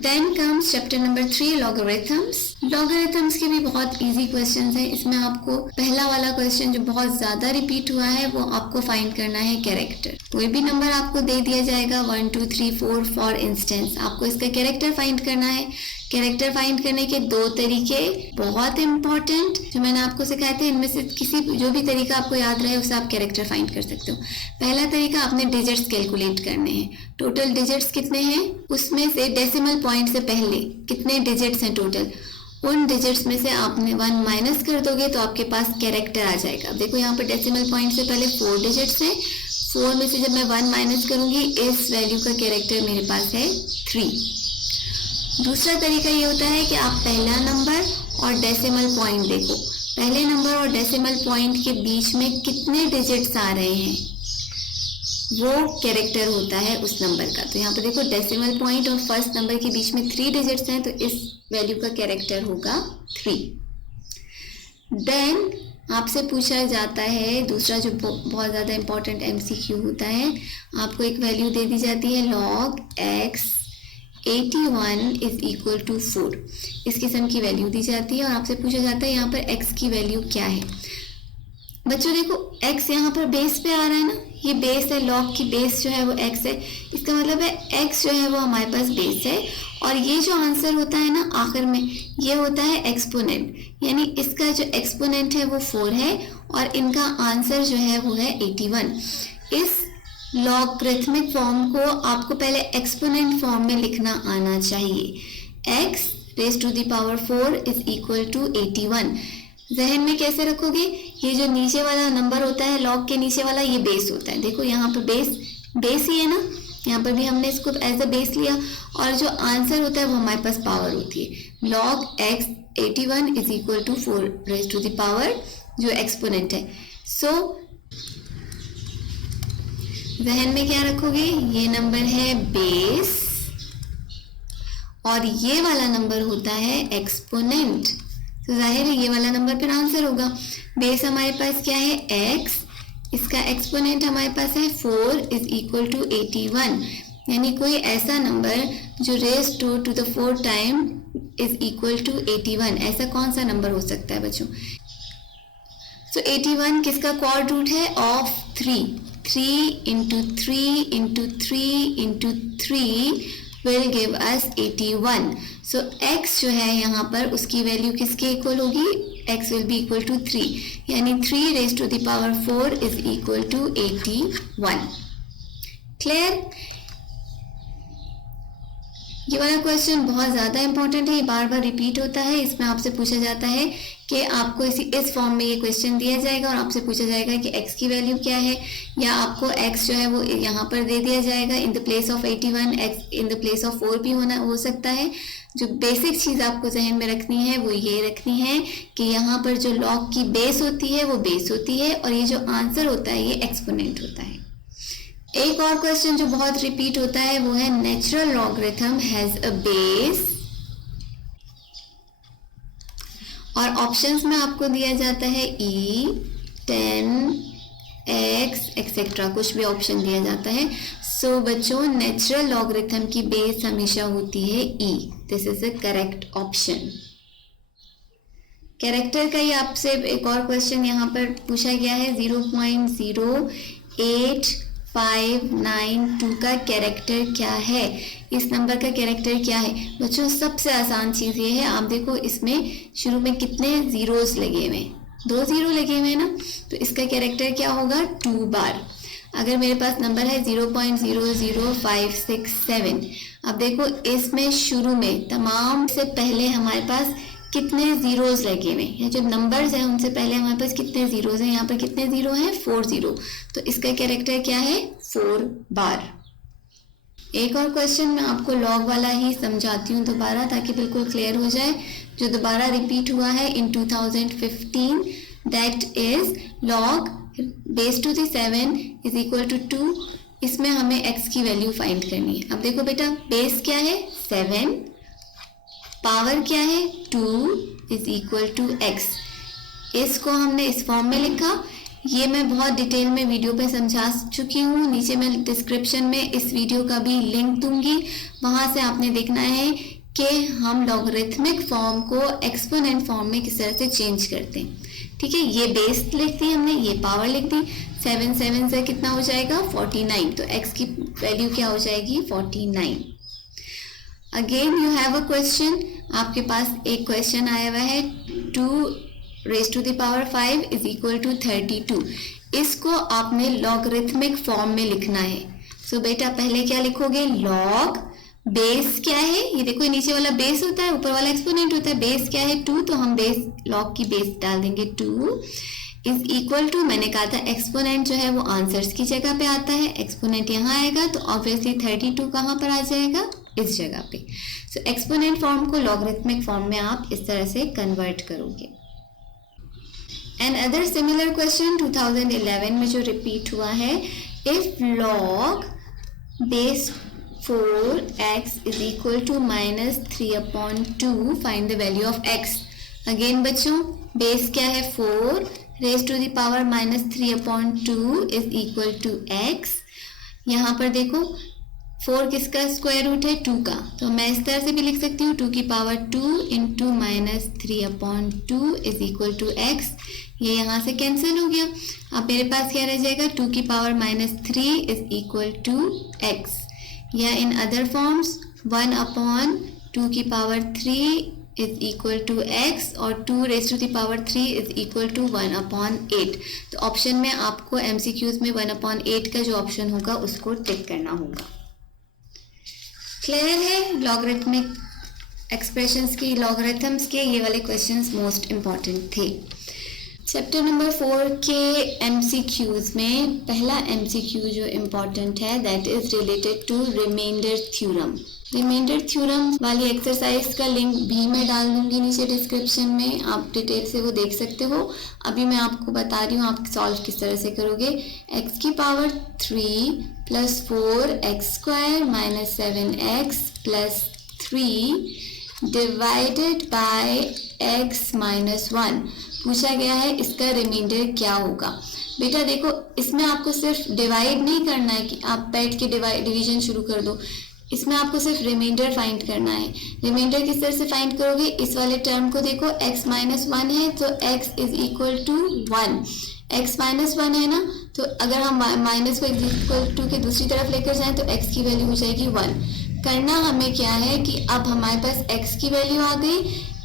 Then comes chapter number 3 logarithms. Logarithms के भी बहुत इजी क्वेश्चंस हैं। इसमें आपको पहला वाला क्वेश्चन जो बहुत ज्यादा रिपीट हुआ है वो आपको फाइंड करना है कैरेक्टर। कोई भी नंबर आपको दे दिया जाएगा 1 2 3 4 फॉर इंस्टेंस, आपको इसका कैरेक्टर फाइंड करना है। कैरेक्टर फाइंड करने के दो तरीके बहुत इंपॉर्टेंट जो मैंने आपको सिखाए थे, इनमें से किसी जो भी तरीका आपको याद रहे उससे आप कैरेक्टर फाइंड कर सकते हो। पहला तरीका, आपने डिजिट्स कैलकुलेट करने हैं। टोटल डिजिट्स कितने हैं, उसमें से डेसिमल पॉइंट से पहले कितने डिजिट्स हैं टोटल, उन डिजिट्स में से आपने 1 माइनस कर दोगे तो आपके पास कैरेक्टर आ जाएगा। देखो यहाँ पर डेसिमल पॉइंट से पहले 4 डिजिट्स हैं, 4 में से जब मैं 1 माइनस करूंगी इस वैल्यू का कैरेक्टर मेरे पास है 3। दूसरा तरीका ये होता है कि आप पहला नंबर और डेसिमल पॉइंट देखो, पहले नंबर और डेसिमल पॉइंट के बीच में कितने डिजिट्स आ रहे हैं वो कैरेक्टर होता है उस नंबर का। तो यहाँ पर देखो डेसिमल पॉइंट और फर्स्ट नंबर के बीच में 3 डिजिट्स हैं तो इस वैल्यू का कैरेक्टर होगा 3। देन आपसे पूछा जाता है दूसरा जो बहुत ज़्यादा इंपॉर्टेंट MCQ होता है, आपको एक वैल्यू दे दी जाती है log x 81 is equal to 4। इस किस्म की वैल्यू दी जाती है और आपसे पूछा जाता है यहाँ पर x की वैल्यू क्या है। बच्चों देखो x यहाँ पर बेस पे आ रहा है ना, ये बेस है, log की बेस जो है वो x है, इसका मतलब है x जो है वो हमारे पास बेस है और ये जो आंसर होता है ना आखिर में ये होता है एक्सपोनेंट, यानी इसका जो एक्सपोनेंट है वो 4 है और इनका आंसर जो है वो है 81। इस लॉगरिथमिक फॉर्म को आपको पहले एक्सपोनेंट फॉर्म में लिखना आना चाहिए। x raise to the power 4 is equal to 81। जहन में कैसे रखोगे, ये जो नीचे वाला नंबर होता है लॉग के नीचे वाला ये बेस होता है। देखो यहाँ पर बेस ही है ना, यहाँ पर भी हमने इसको एज अ बेस लिया और जो आंसर होता है वो हमारे पास पावर होती है। log x 81 is equal to 4 raise to the power जो एक्सपोनेंट है। सो जहन में क्या रखोगे, ये नंबर है बेस और ये वाला नंबर होता है एक्सपोनेंट। तो जाहिर है ये वाला नंबर फिर आंसर होगा। बेस हमारे पास क्या है x, इसका एक्सपोनेंट हमारे पास है 4 इज इक्वल टू 81, यानी कोई ऐसा नंबर जो raise to the 4 time is equal to 81, ऐसा कौन सा नंबर हो सकता है बच्चों। सो 81 किसका क्वाड रूट है of 3 into 3 into 3 into 3 will give us 81. So x जो है यहाँ पर उसकी वैल्यू किसके इक्वल होगी, x will be equal to 3, यानी 3 raised to the power 4 is equal to 81. Clear. ये वाला क्वेश्चन बहुत ज़्यादा इंपॉर्टेंट है, ये बार बार रिपीट होता है। इसमें आपसे पूछा जाता है कि आपको इस फॉर्म में ये क्वेश्चन दिया जाएगा और आपसे पूछा जाएगा कि x की वैल्यू क्या है, या आपको x जो है वो यहाँ पर दे दिया जाएगा in the place of 81, x in the place of 4 भी हो सकता है। जो बेसिक चीज़ आपको जहन में रखनी है वो ये रखनी है कि यहाँ पर जो लॉग की बेस होती है वो बेस होती है और ये जो आंसर होता है ये एक्सपोनेंट होता है। एक और क्वेश्चन जो बहुत रिपीट होता है वो है natural logarithm has a base, और ऑप्शंस में आपको दिया जाता है e, 10, x एक्सेट्रा, कुछ भी ऑप्शन दिया जाता है। सो बच्चों नेचुरल लॉगरिथम की बेस हमेशा होती है e। This is a correct option. Character का ही आपसे एक और क्वेश्चन यहाँ पर पूछा गया है, 0.0859 का कैरेक्टर क्या है, इस नंबर का कैरेक्टर क्या है। बच्चों सबसे आसान चीज़ ये है, आप देखो इसमें शुरू में कितने जीरोस लगे हुए हैं, 2 जीरो लगे हुए हैं ना, तो इसका कैरेक्टर क्या होगा 2 बार। अगर मेरे पास नंबर है 0.00567, अब देखो इसमें शुरू में तमाम से पहले हमारे पास कितने जीरोस लगे हुए हैं, जो नंबर्स हैं उनसे पहले हमारे पास कितने जीरोस हैं, यहाँ पर कितने जीरो हैं 4 जीरो, तो इसका कैरेक्टर क्या है 4 बार। एक और क्वेश्चन मैं आपको लॉग वाला ही समझाती हूँ दोबारा ताकि बिल्कुल क्लियर हो जाए, जो दोबारा रिपीट हुआ है in 2015, that is log base to the 7 is equal to 2। इसमें हमें x की वैल्यू फाइंड करनी है। अब देखो बेटा बेस क्या है 7, पावर क्या है 2 इज इक्वल टू x। इसको हमने इस फॉर्म में लिखा, ये मैं बहुत डिटेल में वीडियो पे समझा चुकी हूँ। नीचे मैं डिस्क्रिप्शन में इस वीडियो का भी लिंक दूंगी, वहाँ से आपने देखना है कि हम लॉगरिथमिक फॉर्म को एक्सपोनेंट फॉर्म में किस तरह से चेंज करते हैं। ठीक है, ये बेस लिख दी हमने, ये पावर लिख दी। 7 7 से कितना हो जाएगा 49, तो x की वैल्यू क्या हो जाएगी 49। Again you have a question, आपके पास एक क्वेश्चन आया हुआ है 2 raised to the power 5 is equal to 32। इसको आपने लॉगरिथमिक फॉर्म में लिखना है। सो बेटा पहले क्या लिखोगे, लॉग बेस क्या है, ये देखो नीचे वाला बेस होता है, ऊपर वाला एक्सपोनेंट होता है। बेस क्या है 2, तो हम बेस लॉग की बेस डाल देंगे 2 इज इक्वल टू, मैंने कहा था एक्सपोनेंट जो है वो आंसर्स की जगह पे आता है, एक्सपोनेंट यहाँ आएगा तो ऑब्वियसली 32 कहाँ पर आ जाएगा, इस जगह पे। सो एक्सपोनेंट फॉर्म को लॉगरिथमिक फॉर्म में आप इस तरह से कन्वर्ट करोगे। एन अदर सिमिलर क्वेश्चन 2011 में जो रिपीट हुआ है, if log base 4x is equal to -3/2 find the value of x। Again बच्चों बेस क्या है 4 raised to the power -3/2 is equal to x। यहाँ पर देखो 4 किसका स्क्वायर रूट है 2 का, तो मैं इस तरह से भी लिख सकती हूँ 2 की power 2 into -3/2 is equal to x। ये यहाँ से कैंसिल हो गया। अब मेरे पास क्या रह जाएगा 2 की power -3 is equal to x, या इन अदर फॉर्म्स 1/2 की power 3 is equal to x और 2 raised to the power 3 is equal to 1/8। तो ऑप्शन में आपको MCQs में 1/8 का जो ऑप्शन होगा उसको टिक करना होगा। क्लियर है, लॉगरिथमिक एक्सप्रेशंस की, लॉगरिथम्स के ये वाले क्वेश्चंस मोस्ट इम्पॉर्टेंट थे। चैप्टर नंबर 4 के MCQs में पहला MCQ जो इम्पॉर्टेंट है that is related to reminder theorem. Reminder theorem वाली एक्सरसाइज का लिंक भी मैं डाल दूंगी नीचे डिस्क्रिप्शन में, आप डिटेल से वो देख सकते हो। अभी मैं आपको बता रही हूँ आप सॉल्व किस तरह से करोगे। x की power 3 plus 4x² minus 7x plus 3 divided by x minus 1 पूछा गया है, इसका रिमाइंडर क्या होगा। बेटा देखो इसमें आपको सिर्फ डिवाइड नहीं करना है कि आप बैठ के डिवीजन शुरू कर दो, इसमें आपको सिर्फ रिमाइंडर फाइंड करना है। रिमाइंडर किस तरह से फाइंड करोगे, इस वाले टर्म को देखो x माइनस 1 है तो x is equal to 1, x minus 1 है ना, तो अगर हम माइनस को इक्वल टू के दूसरी तरफ लेकर जाएं तो x की वैल्यू हो जाएगी 1। करना हमें क्या है कि अब हमारे पास x की वैल्यू आ गई,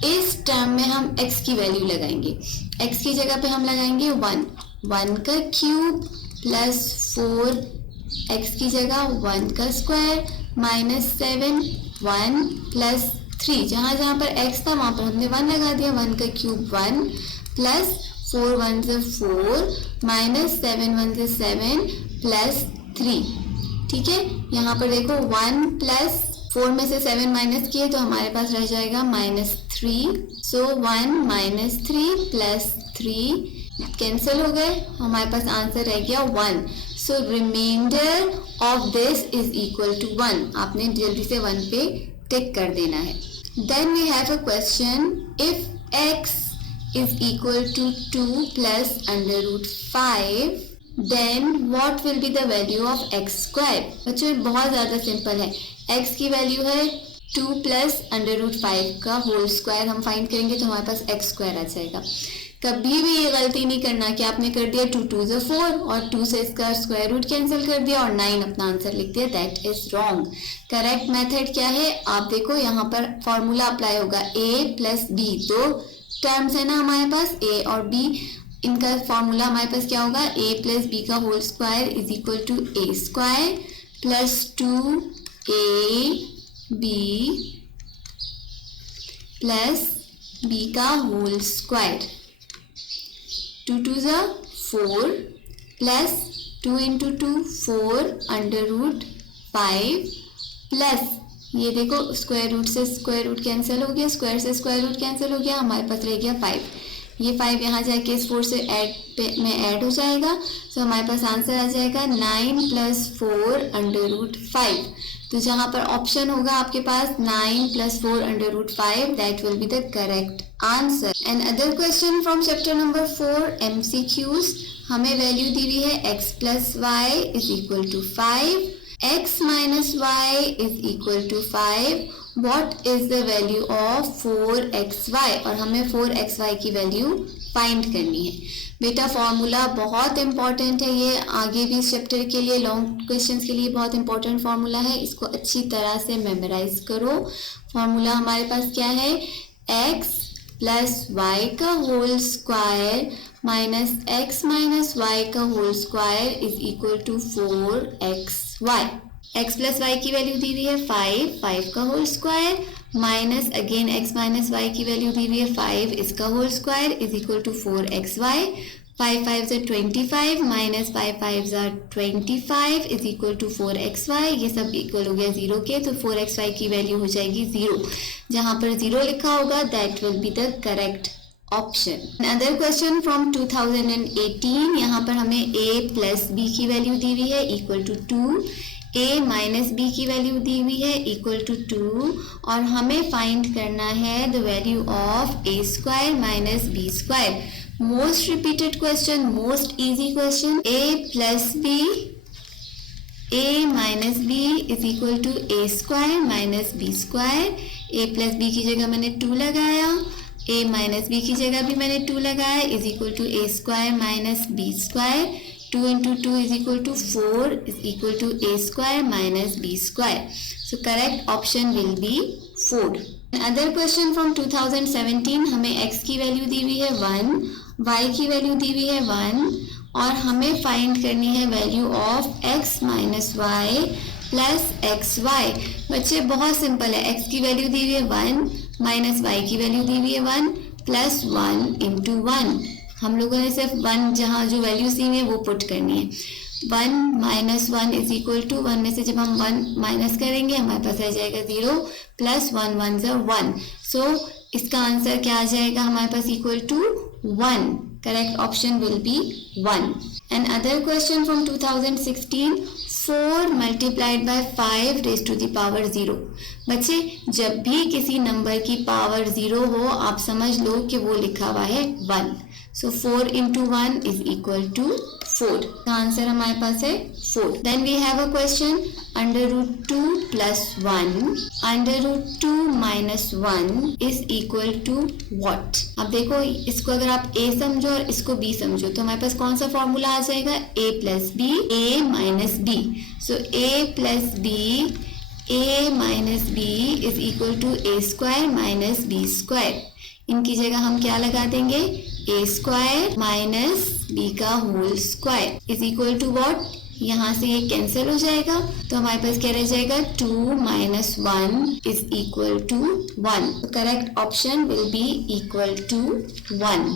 इस टर्म में हम x की वैल्यू लगाएंगे। x की जगह पे हम लगाएंगे 1 का क्यूब प्लस 4x की जगह 1 का स्क्वायर माइनस 7 1 प्लस 3, जहाँ जहाँ पर x था वहाँ पर हमने 1 लगा दिया। 1 का क्यूब 1 प्लस 4 1 से 4 माइनस 7 1 से 7 प्लस 3। ठीक है, यहाँ पर देखो 1 प्लस 4 में से 7 माइनस किए तो हमारे पास रह जाएगा -3। सो 1 माइनस 3 प्लस 3 कैंसिल हो गए, हमारे पास आंसर रह गया 1। So reminder of this is equal to 1। आपने जल्दी से 1 पे टिक कर देना है। Then we have a question, if x is equal to 2 plus √5 then what will be the value of x²। बच्चों बहुत ज़्यादा सिंपल है, x की वैल्यू है 2 प्लस √5 का होल स्क्वायर, हम फाइंड करेंगे तो हमारे पास x² आ जाएगा। कभी भी ये गलती नहीं करना कि आपने कर दिया 2 2 से 4 और 2 से इसका स्क्वायर रूट कैंसिल कर दिया और 9 अपना आंसर लिख दिया, that is wrong. Correct method क्या है, आप देखो यहाँ पर फॉर्मूला अप्लाई होगा a प्लस b, दो टर्म्स है ना हमारे पास a और b, इनका फॉर्मूला हमारे पास क्या होगा, a प्लस b का whole square is equal to a² plus 2ab plus b का होल स्क्वायर। 2 2 जा 4 प्लस 2 इंटू 2 4 √5 प्लस ये देखो स्क्वायर रूट से स्क्वायर रूट कैंसिल हो गया, स्क्वायर से स्क्वायर रूट कैंसिल हो गया, हमारे पास रह गया 5। ये 5 यहाँ जाके इस 4 से में ऐड हो जाएगा, तो हमारे पास आंसर आ जाएगा 9 प्लस 4 √5। तो जहाँ पर ऑप्शन होगा आपके पास 9 plus 4 √5, that will be the correct answer. And other question from chapter number 4 MCQs हमें वैल्यू दी हुई है x plus Y is equal to 5, x minus Y is equal to 5. What is the value of 4xy, और हमें 4xy की value find करनी है. बेटा फॉर्मूला बहुत इंपॉर्टेंट है, ये आगे भी इस चैप्टर के लिए लॉन्ग क्वेश्चंस के लिए बहुत इंपॉर्टेंट फॉर्मूला है. इसको अच्छी तरह से मेमोराइज करो. फॉर्मूला हमारे पास क्या है, x प्लस वाई का whole square minus x minus y का whole square is equal to 4xy. x plus y की वैल्यू दी हुई है 5 का whole square minus again x minus y की वैल्यू दी हुई है 5 इसका whole square is equal to 4xy. 5 5 are 25 minus 5 5 are 25 is equal to 4xy. ये सब इक्वल हो गया 0 के, तो 4xy की वैल्यू हो जाएगी 0. जहाँ पर 0 लिखा होगा that will be the correct option. Other question from 2018. यहाँ पर हमें a प्लस b की वैल्यू दी हुई है equal to 2, a minus b की वैल्यू दी हुई है इक्वल टू 2, और हमें फाइंड करना है the value of a square minus b square. Most repeated question, most easy question. a plus b, a minus b is equal to a square minus b square. a plus b की जगह मैंने 2 लगाया, a minus b की जगह भी मैंने 2 लगाया is equal to a square minus b square. 2 into 2 is equal to 4 is equal to a square minus b square. So correct option will be 4. Another question from 2017. हमें x की value दी हुई है 1, y की value दी हुई है 1, और हमें फाइंड करनी है value of x minus Y plus X Y. बच्चे बहुत सिंपल है. x की वैल्यू दी हुई है 1 माइनस y की वैल्यू दी हुई है 1 प्लस 1 इंटू 1. हम लोगों ने सिर्फ 1 जहाँ जो वैल्यूज दी हुई है वो पुट करनी है. 1 माइनस 1 इज इक्वल टू 1 में से जब हम 1 माइनस करेंगे हमारे पास आ जाएगा 0 प्लस 1 1 ज़ा 1. सो इसका आंसर क्या आ जाएगा हमारे पास equal to 1. Correct option will be 1. And other question from 2016. 4 multiplied by 5 raise to the power 0. बच्चे जब भी किसी नंबर की पावर 0 हो आप समझ लो कि वो लिखा हुआ है 1. So 4 into 1 is equal to 4. The answer हमारे पास है 4. Then we have a question. Under root 2 plus 1 under root 2 minus 1 is equal to what? अब देखो इसको अगर आप a समझो और इसको b समझो तो हमारे पास कौन सा फॉर्मूला आ जाएगा, a plus b, a minus b. So a plus b, a minus b is equal to a square minus b square. इनकी जगह हम क्या लगा देंगे, a स्क्वायर माइनस b का whole square is equal to what. यहाँ से ये कैंसिल हो जाएगा तो हमारे पास क्या रह जाएगा 2 minus 1 is equal to 1. Correct option will be equal to 1.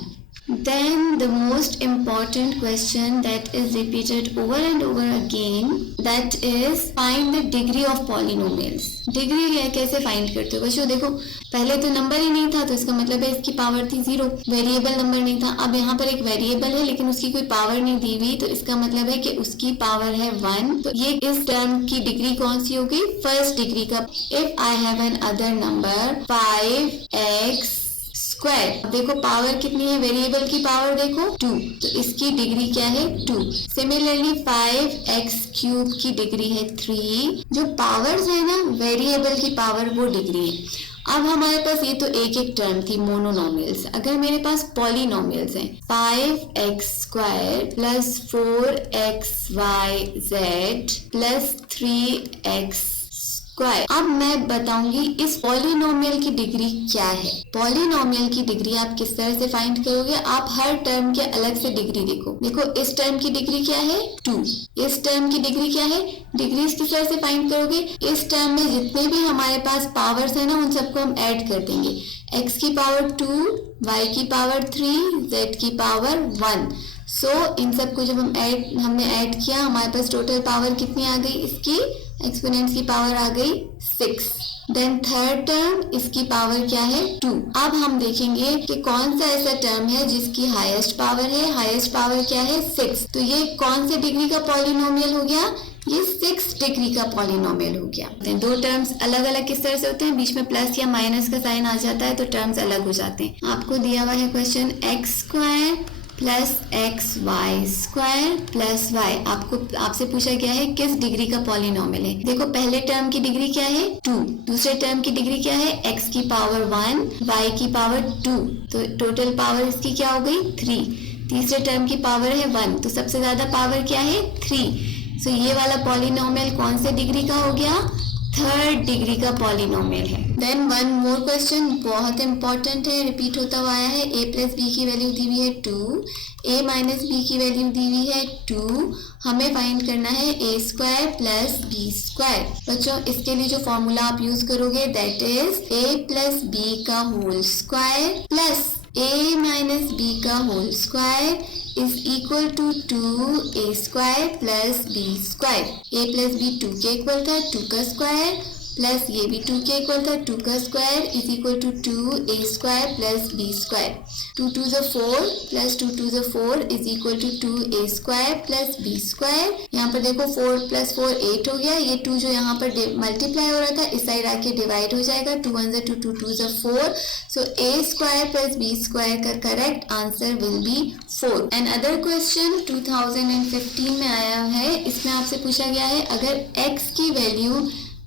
Then the most important question that is repeated over and over again, that is find the degree of polynomials. Degree कैसे find करते हो बच्चों. देखो पहले तो number ही नहीं था तो इसका मतलब है इसकी पावर थी 0. वेरिएबल नंबर नहीं था. अब यहाँ पर एक वेरिएबल है लेकिन उसकी कोई पावर नहीं दी हुई तो इसका मतलब है कि उसकी पावर है 1. तो ये इस टर्म की डिग्री कौन सी होगी, फर्स्ट डिग्री का. If I have an other number 5x square. देखो पावर कितनी है, वेरिएबल की पावर देखो 2, तो इसकी डिग्री क्या है 2. सिमिलरली 5x क्यूब की डिग्री है 3. जो पावर्स है ना वेरिएबल की पावर वो डिग्री है. अब हमारे पास ये तो एक एक टर्म थी मोनोनोमियल्स. अगर मेरे पास पॉलिनोमियल्स हैं 5x square plus 4xyz plus 3x square. अब मैं बताऊंगी इस पॉलिनोमियल की डिग्री क्या है. पॉलिनोमियल की डिग्री आप किस तरह से फाइंड करोगे, आप हर टर्म के अलग से डिग्री देखो. देखो इस टर्म की डिग्री क्या है 2, इस टर्म की डिग्री क्या है. डिग्री किस तरह से फाइंड करोगे, इस टर्म में जितने भी हमारे पास पावर्स है ना उन सबको हम ऐड कर देंगे. x की पावर 2, y की पावर 3, z की पावर 1. सो इन सबको जब हमने ऐड किया हमारे पास टोटल पावर कितनी आ गई, इसकी एक्सपोनेंट्स की पावर आ गई 6. देन थर्ड टर्म इसकी पावर क्या है 2. अब हम देखेंगे कि कौन सा ऐसा टर्म है जिसकी हाईएस्ट पावर है. हाईएस्ट पावर क्या है 6. तो ये कौन से डिग्री का पॉलिनोमियल हो गया, ये 6 डिग्री का पॉलिनोमियल हो गया. दो टर्म्स अलग अलग किस तरह से होते हैं, बीच में प्लस या माइनस का साइन आ जाता है तो टर्म्स अलग हो जाते हैं. आपको दिया हुआ है question x square plus X Y square plus Y. आपसे पूछा गया है किस डिग्री का पॉलिनोमियल है। देखो पहले टर्म की डिग्री क्या है 2, दूसरे टर्म की डिग्री क्या है x की पावर 1 y की पावर 2, तो टोटल पावर इसकी क्या हो गई 3। तीसरे टर्म की पावर है 1, तो सबसे ज्यादा पावर क्या है 3। सो ये वाला पॉलिनोमियल कौन से डिग्री का हो गया, थर्ड डिग्री का पॉलिनोमियल है। देन वन मोर क्वेश्चन बहुत इंपॉर्टेंट है, रिपीट होता हुआ आया है। a प्लस बी की वैल्यू दी हुई है 2, a माइनस बी की वैल्यू दी हुई है 2, हमें फाइंड करना है a square plus b square. बच्चों इसके लिए जो फॉर्मूला आप यूज करोगे that is a plus b का whole square plus a minus b का whole square is equal to 2a square plus b square। a plus b 2 के equal था, 2 का स्क्वायर प्लस ये भी 2 के इक्वल था, 2 का square is equal to 2a square plus b square. 2 2 ज़ 4 प्लस 2 2 ज़ 4 is equal to 2a square plus b square. यहाँ पर देखो 4 प्लस 4 8 हो गया, ये 2 जो यहाँ पर मल्टीप्लाई हो रहा था इस साइड आके डिवाइड हो जाएगा, 2 1 ज़ 2 2 2 ज़ 4। So a square plus b square का correct answer will be 4। And other question 2015 में आया है, इसमें आपसे पूछा गया है अगर x की वैल्यू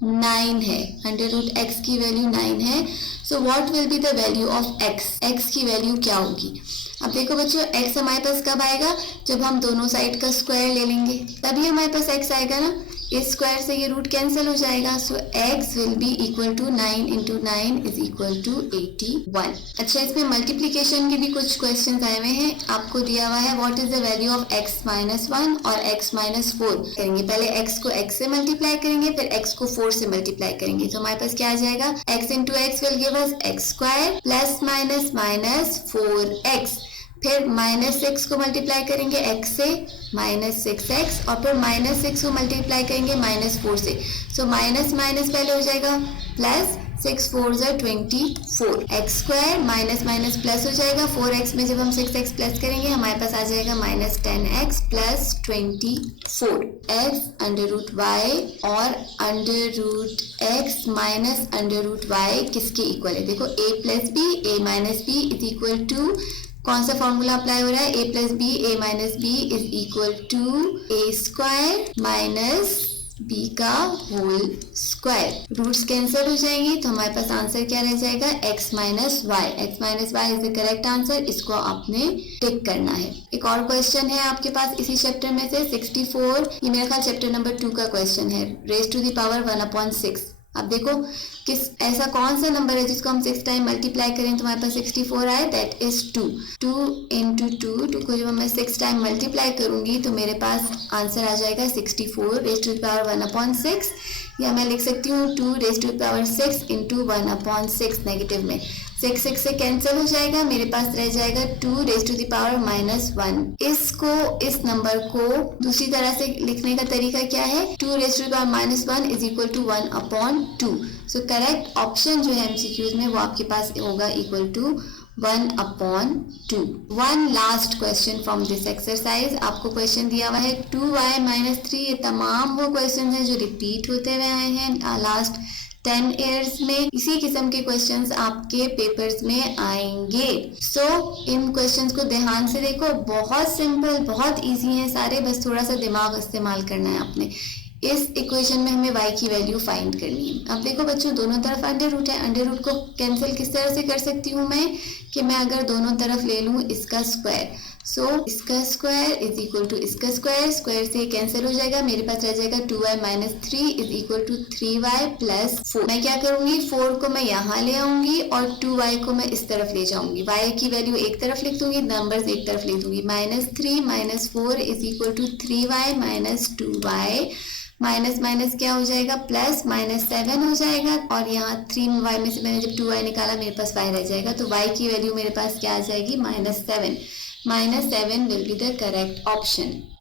9 है, अंडर रूट x की वैल्यू 9 है, so what will be the value of x की वैल्यू क्या होगी। अब देखो बच्चों x हमारे पास कब आएगा, जब हम दोनों साइड का स्क्वायर ले लेंगे तभी हमारे पास x आएगा ना। इस स्क्वायर से ये रूट कैंसिल हो जाएगा, so x will be equal to 9 into 9 is equal to 81। अच्छा इसमें मल्टीप्लीकेशन के भी कुछ क्वेश्चन आए हुए हैं, आपको दिया हुआ है what is the value of x minus 1 और x माइनस 4 करेंगे। पहले x को x से मल्टीप्लाई करेंगे, फिर x को 4 से मल्टीप्लाई करेंगे, तो हमारे पास क्या आ जाएगा x into x will give us x square plus minus minus 4x, फिर माइनस 6 को मल्टीप्लाई करेंगे x से माइनस 6x, और फिर माइनस 6 को मल्टीप्लाई करेंगे माइनस 4 से, सो माइनस माइनस पहले हो जाएगा प्लस 6 4 ज़ 24, x square minus minus plus हो जाएगा, 4x में जब हम 6x प्लस करेंगे हमारे पास आ जाएगा minus 10x plus 24। x under root y और under root x minus under root y किसके इक्वल है। देखो a plus B a minus B is equal to कौन सा फॉर्मूला अप्लाई हो रहा है, a plus B a minus B is equal to a square minus b का whole square. Roots cancel हो जाएंगी तो हमारे पास आंसर क्या रह जाएगा x minus Y. x minus Y is the correct answer, इसको आपने टिक करना है। एक और क्वेश्चन है आपके पास इसी चैप्टर में से 64, ये मेरा ख्याल चैप्टर नंबर 2 का क्वेश्चन है, रेज टू द पावर 1/6। अब देखो किस ऐसा कौन सा नंबर है जिसको हम 6 टाइम मल्टीप्लाई करें तो हमारे पास 64 आए, दैट इज 2। 2 इंटू 2 को जब मैं 6 टाइम मल्टीप्लाई करूंगी तो मेरे पास आंसर आ जाएगा 64 रेज टू द पावर 1/6, या मैं लिख सकती हूँ 2 raise to the power 6 into 1/6 negative में 6 6 से कैंसिल हो जाएगा, मेरे पास रह जाएगा 2 रेज टू द पावर -1। इस नंबर को दूसरी तरह से लिखने का तरीका क्या है, 2 raise to the power -1 is equal to 1/2। So correct option जो है एमसीक्यूज में वो आपके पास होगा equal to 1/2। One last question from this exercise, आपको क्वेश्चन दिया हुआ है 2y माइनस 3। ये तमाम वो क्वेश्चन हैं जो रिपीट होते हुए आए हैं लास्ट 10 ईयर्स में, इसी किस्म के क्वेश्चंस आपके पेपर्स में आएंगे। सो इन क्वेश्चंस को ध्यान से देखो, बहुत सिंपल बहुत इजी है सारे, बस थोड़ा सा दिमाग इस्तेमाल करना है आपने। इस इक्वेशन में हमें y की वैल्यू फाइंड करनी है। अब देखो बच्चों दोनों तरफ अंडर रूट है, अंडर रूट को कैंसिल किस तरह से कर सकती हूँ मैं कि मैं अगर दोनों तरफ ले लूँ इसका स्क्वायर, सो इसका स्क्वायर इज इक्वल टू इसका स्क्वायर, स्क्वायर से कैंसिल हो जाएगा, मेरे पास रह जाएगा 2y minus 3 is equal to 3y plus 4। मैं क्या करूंगी 4 को मैं यहाँ ले आऊंगी और 2y को मैं इस तरफ ले जाऊंगी, y की वैल्यू एक तरफ लिख दूंगी, नंबर्स एक तरफ लिख दूंगी, -3 minus 4 is equal to 3y minus 2y, minus minus क्या हो जाएगा प्लस -7 हो जाएगा, और यहाँ 3y में से मैंने जब 2y निकाला मेरे पास y रह जाएगा, तो y की वैल्यू मेरे पास क्या आ जाएगी -7। -7 will be the correct option.